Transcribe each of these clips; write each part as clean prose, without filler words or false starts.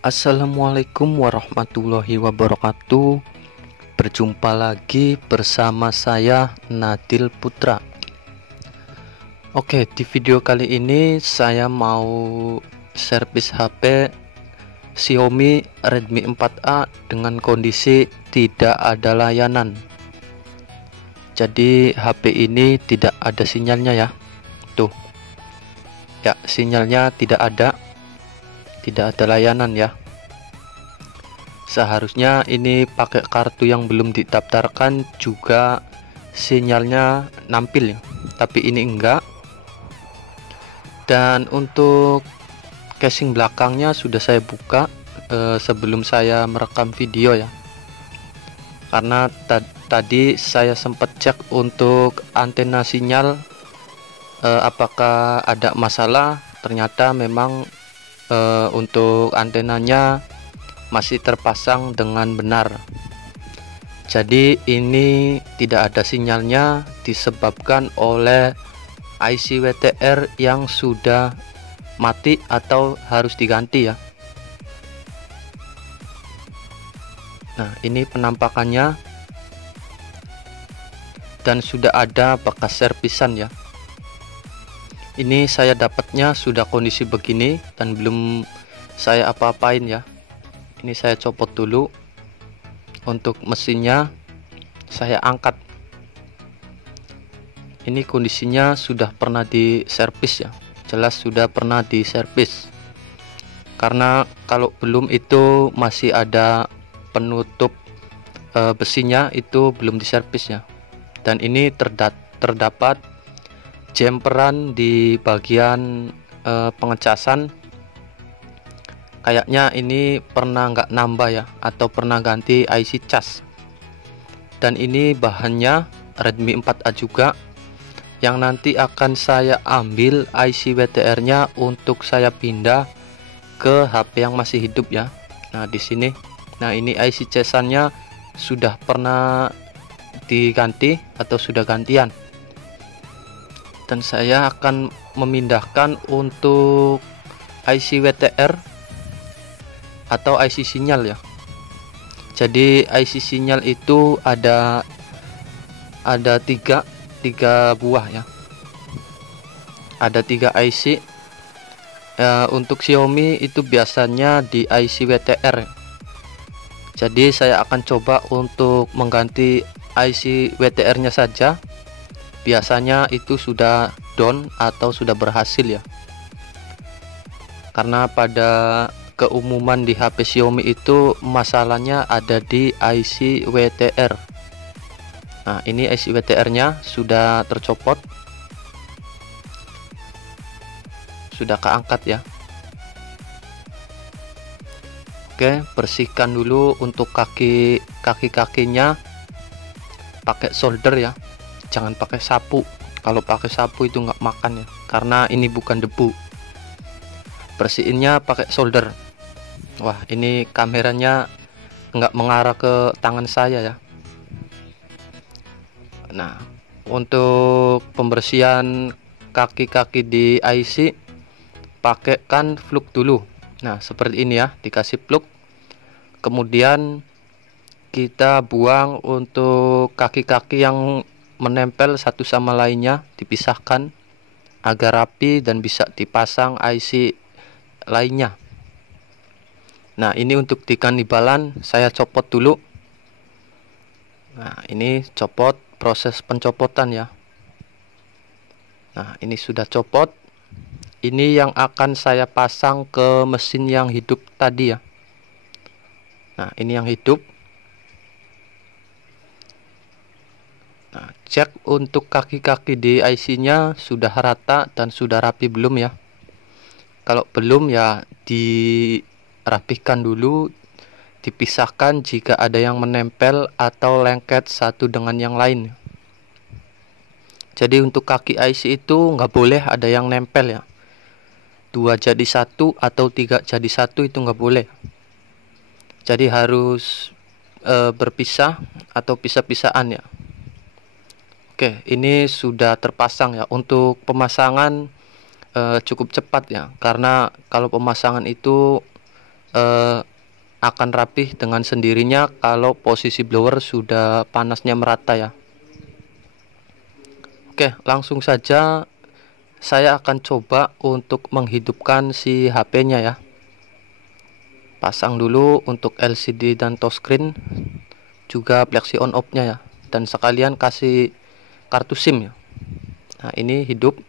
Assalamualaikum warahmatullahi wabarakatuh. Berjumpa lagi bersama saya Nadil Putra. Oke, di video kali ini saya mau servis HP Xiaomi Redmi 4A dengan kondisi tidak ada layanan. Jadi HP ini tidak ada sinyalnya ya. Tuh. Ya, sinyalnya tidak ada layanan ya. Seharusnya ini pakai kartu yang belum didaftarkan juga sinyalnya nampil ya, tapi ini enggak. Dan untuk casing belakangnya sudah saya buka sebelum saya merekam video ya, karena tadi saya sempat cek untuk antena sinyal apakah ada masalah. Ternyata memang untuk antenanya masih terpasang dengan benar. Jadi ini tidak ada sinyalnya disebabkan oleh IC WTR yang sudah mati atau harus diganti ya. Nah, ini penampakannya dan sudah ada bekas servisan ya. Ini saya dapatnya sudah kondisi begini dan belum saya apa-apain ya. Ini saya copot dulu. Untuk mesinnya saya angkat. Ini kondisinya sudah pernah diservis ya, jelas sudah pernah diservis. Karena kalau belum itu masih ada penutup besinya, itu belum diservis ya. Dan ini terdapat jemperan di bagian pengecasan. Kayaknya ini pernah nggak nambah ya, atau pernah ganti IC cas. Dan ini bahannya Redmi 4A juga, yang nanti akan saya ambil IC WTR nya untuk saya pindah ke HP yang masih hidup ya. Nah di sini, nah ini IC casannya sudah pernah diganti atau sudah gantian, dan saya akan memindahkan untuk IC WTR atau IC sinyal ya. Jadi IC sinyal itu ada tiga buah ya, ada 3 IC untuk Xiaomi itu biasanya di IC WTR. Jadi saya akan coba untuk mengganti IC WTR nya saja. Biasanya itu sudah down atau sudah berhasil ya, karena pada keumuman di HP Xiaomi itu masalahnya ada di IC WTR. Nah ini IC WTR nya sudah tercopot, sudah keangkat ya. Oke, bersihkan dulu untuk kaki-kakinya pakai solder ya, jangan pakai sapu. Kalau pakai sapu itu nggak makan ya, karena ini bukan debu. Bersihinnya pakai solder. Wah, ini kameranya nggak mengarah ke tangan saya ya. Nah, untuk pembersihan kaki-kaki di IC, pakaikan fluk dulu. Nah seperti ini ya, dikasih fluk, kemudian kita buang untuk kaki-kaki yang menempel satu sama lainnya, dipisahkan agar rapi dan bisa dipasang IC lainnya. Nah ini untuk di kanibalan saya copot dulu. Nah ini copot, proses pencopotan ya. Nah ini sudah copot. Ini yang akan saya pasang ke mesin yang hidup tadi ya. Nah ini yang hidup. Nah, cek untuk kaki-kaki di IC nya sudah rata dan sudah rapi belum ya. Kalau belum ya dirapikan dulu, dipisahkan jika ada yang menempel atau lengket satu dengan yang lain. Jadi untuk kaki IC itu nggak boleh ada yang nempel ya, 2 jadi 1 atau 3 jadi 1 itu nggak boleh. Jadi harus berpisah atau pisah-pisahan ya. Oke, ini sudah terpasang ya. Untuk pemasangan cukup cepat ya, karena kalau pemasangan itu akan rapih dengan sendirinya kalau posisi blower sudah panasnya merata ya. Oke, langsung saja saya akan coba untuk menghidupkan si HP-nya ya. Pasang dulu untuk LCD dan touchscreen, juga flexi on off-nya ya, dan sekalian kasih kartu SIM ya. Nah, ini hidup.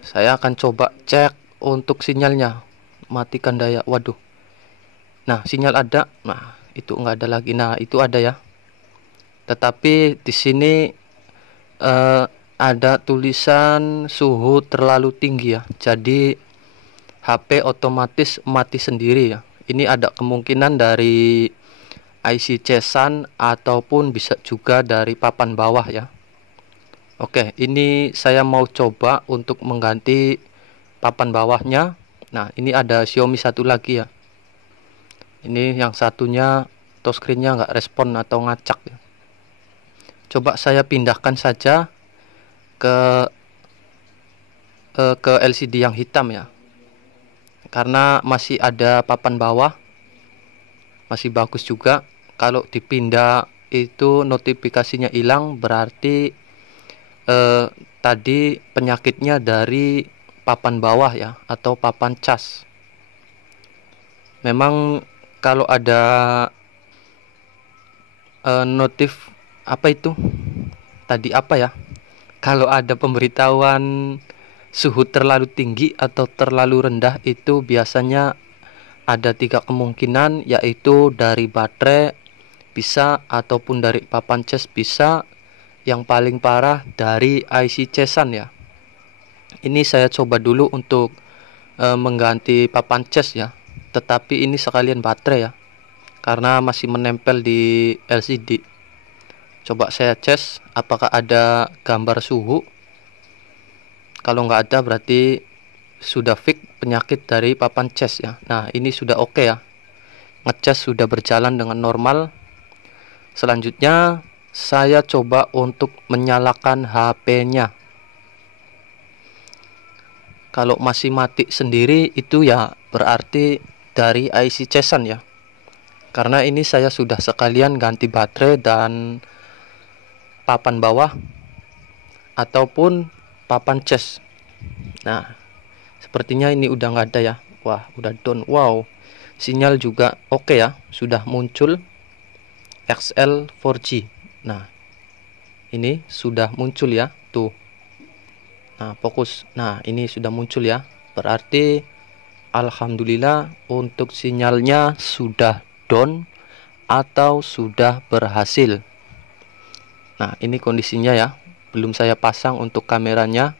Saya akan coba cek untuk sinyalnya. Matikan daya. Waduh. Nah, sinyal ada. Nah, itu enggak ada lagi. Nah, itu ada ya. Tetapi di sini ada tulisan suhu terlalu tinggi ya. Jadi HP otomatis mati sendiri ya. Ini ada kemungkinan dari IC casan ataupun bisa juga dari papan bawah ya. Oke, ini saya mau coba untuk mengganti papan bawahnya. Nah, ini ada Xiaomi satu lagi ya. Ini yang satunya touchscreen-nya nggak respon atau ngacak ya. Coba saya pindahkan saja ke LCD yang hitam ya. Karena masih ada papan bawah. Masih bagus juga. Kalau dipindah itu notifikasinya hilang, berarti tadi penyakitnya dari papan bawah ya, atau papan cas. Memang kalau ada notif apa itu tadi apa ya, kalau ada pemberitahuan suhu terlalu tinggi atau terlalu rendah, itu biasanya ada 3 kemungkinan, yaitu dari baterai bisa, ataupun dari papan cas bisa, yang paling parah dari IC casan ya. Ini saya coba dulu untuk mengganti papan cas ya, tetapi ini sekalian baterai ya, karena masih menempel di LCD. Coba saya cas apakah ada gambar suhu. Kalau nggak ada berarti sudah fix penyakit dari papan cas ya. Nah, ini sudah oke ya, ngecas sudah berjalan dengan normal. Selanjutnya saya coba untuk menyalakan HP-nya. Kalau masih mati sendiri itu ya berarti dari IC casan ya. Karena ini saya sudah sekalian ganti baterai dan papan bawah ataupun papan cas. Nah, sepertinya ini udah nggak ada ya. Wah, udah down. Wow, sinyal juga oke ya, sudah muncul XL 4G. Nah, ini sudah muncul ya, tuh. Nah, fokus. Nah, ini sudah muncul ya. Berarti alhamdulillah untuk sinyalnya sudah down atau sudah berhasil. Nah, ini kondisinya ya. Belum saya pasang untuk kameranya.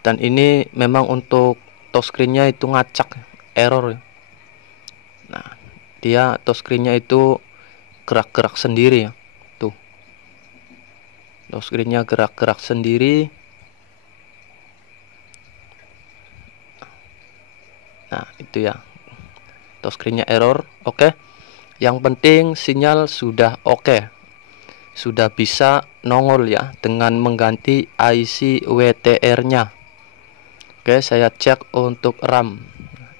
Dan ini memang untuk touchscreen-nya itu ngacak, error. Nah, dia touchscreen-nya itu gerak-gerak sendiri ya. Tuh. Touchscreen-nya gerak-gerak sendiri. Nah, itu ya. Touchscreen-nya error. Oke. Yang penting sinyal sudah oke. Sudah bisa nongol ya dengan mengganti IC WTR-nya. Oke, saya cek untuk RAM.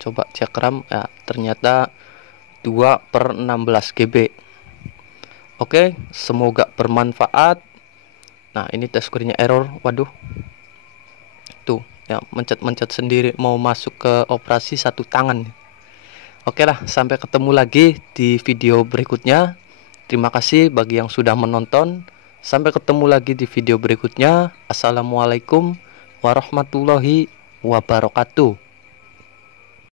Coba cek RAM ya, ternyata 2/16 GB. Oke, semoga bermanfaat. Nah, ini touchscreen-nya error. Waduh. Tuh, ya mencet-mencet sendiri mau masuk ke operasi satu tangan. Oke lah, sampai ketemu lagi di video berikutnya. Terima kasih bagi yang sudah menonton. Sampai ketemu lagi di video berikutnya. Assalamualaikum warahmatullahi wabarakatuh.